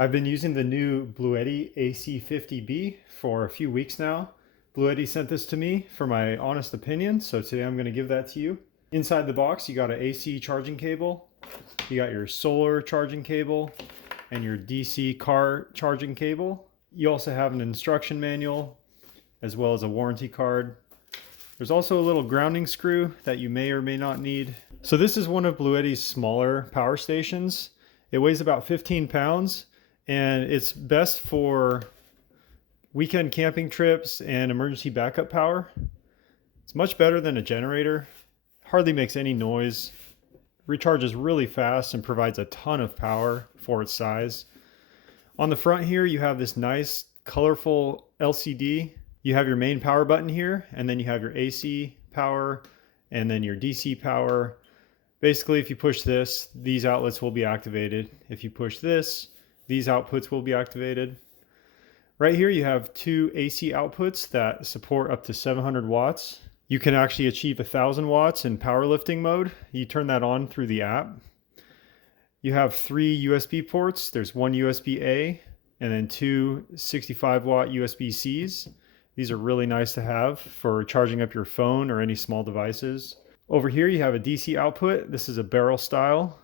I've been using the new BLUETTI AC50B for a few weeks now. BLUETTI sent this to me for my honest opinion, so today I'm going to give that to you. Inside the box, you got an AC charging cable, you got your solar charging cable, and your DC car charging cable. You also have an instruction manual, as well as a warranty card. There's also a little grounding screw that you may or may not need. So this is one of BLUETTI's smaller power stations. It weighs about 15 pounds and it's best for weekend camping trips and emergency backup power. It's much better than a generator. Hardly makes any noise. Recharges really fast and provides a ton of power for its size. On the front here, you have this nice colorful LCD. You have your main power button here, and then you have your AC power and then your DC power. Basically, if you push this, these outlets will be activated. If you push this, these outputs will be activated. Right here, you have two AC outputs that support up to 700 watts. You can actually achieve 1,000 watts in powerlifting mode. You turn that on through the app. You have three USB ports. There's one USB-A and then two 65-watt USB-Cs. These are really nice to have for charging up your phone or any small devices. Over here you have a DC output. This is a barrel style.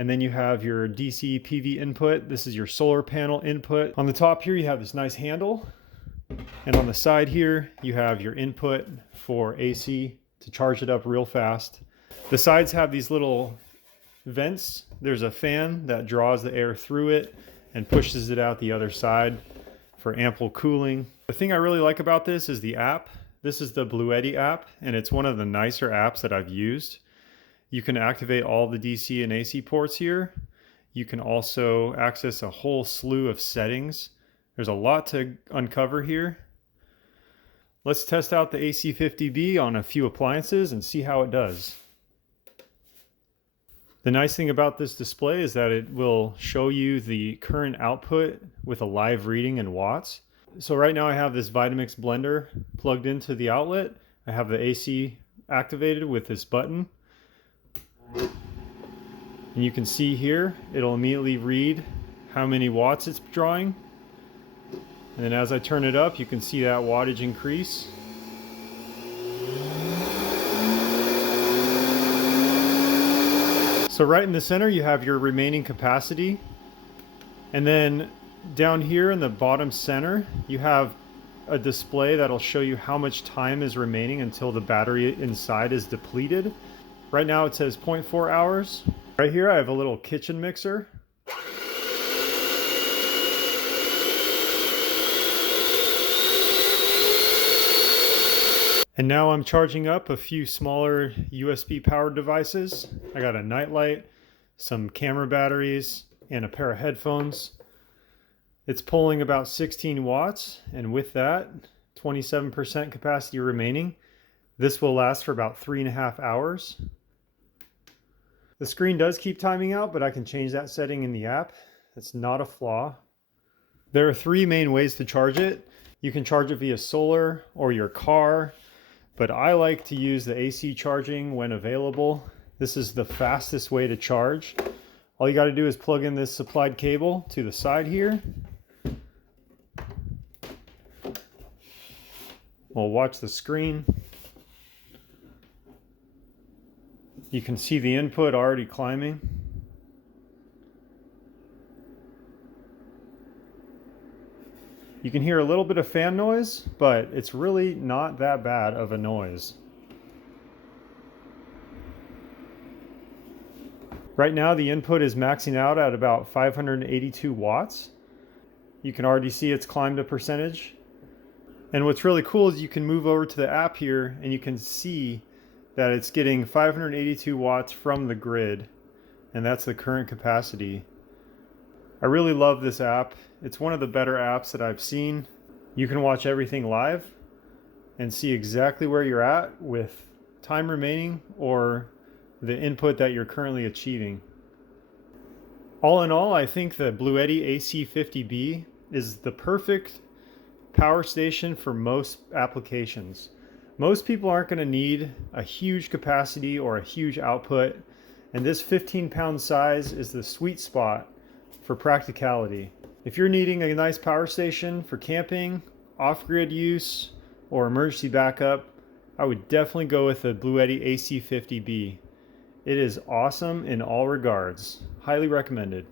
And then you have your DC PV input. This is your solar panel input. On the top here you have this nice handle. And on the side here you have your input for AC to charge it up real fast. The sides have these little vents. There's a fan that draws the air through it and pushes it out the other side for ample cooling. The thing I really like about this is the app. This is the BLUETTI app, and it's one of the nicer apps that I've used. You can activate all the DC and AC ports here. You can also access a whole slew of settings. There's a lot to uncover here. Let's test out the AC50B on a few appliances and see how it does. The nice thing about this display is that it will show you the current output with a live reading in watts. So right now I have this Vitamix blender plugged into the outlet. I have the AC activated with this button. And you can see here, it'll immediately read how many watts it's drawing. And then as I turn it up, you can see that wattage increase. So right in the center, you have your remaining capacity. And then down here in the bottom center, you have a display that'll show you how much time is remaining until the battery inside is depleted. Right now it says 0.4 hours. Right here I have a little kitchen mixer. And now I'm charging up a few smaller USB powered devices. I got a nightlight, some camera batteries, and a pair of headphones. It's pulling about 16 watts, and with that, 27% capacity remaining. This will last for about 3.5 hours. The screen does keep timing out, but I can change that setting in the app. That's not a flaw. There are three main ways to charge it. You can charge it via solar or your car, but I like to use the AC charging when available. This is the fastest way to charge. All you got to do is plug in this supplied cable to the side here. We'll watch the screen. You can see the input already climbing. You can hear a little bit of fan noise, but it's really not that bad of a noise. Right now the input is maxing out at about 582 watts. You can already see it's climbed a percentage. And what's really cool is you can move over to the app here and you can see that it's getting 582 watts from the grid, and that's the current capacity. I really love this app. It's one of the better apps that I've seen. You can watch everything live and see exactly where you're at with time remaining or the input that you're currently achieving. All in all, I think the BLUETTI AC50B is the perfect power station for most applications. Most people aren't going to need a huge capacity or a huge output, and this 15-pound size is the sweet spot for practicality. If you're needing a nice power station for camping, off-grid use, or emergency backup, I would definitely go with the BLUETTI AC50B. It is awesome in all regards. Highly recommended.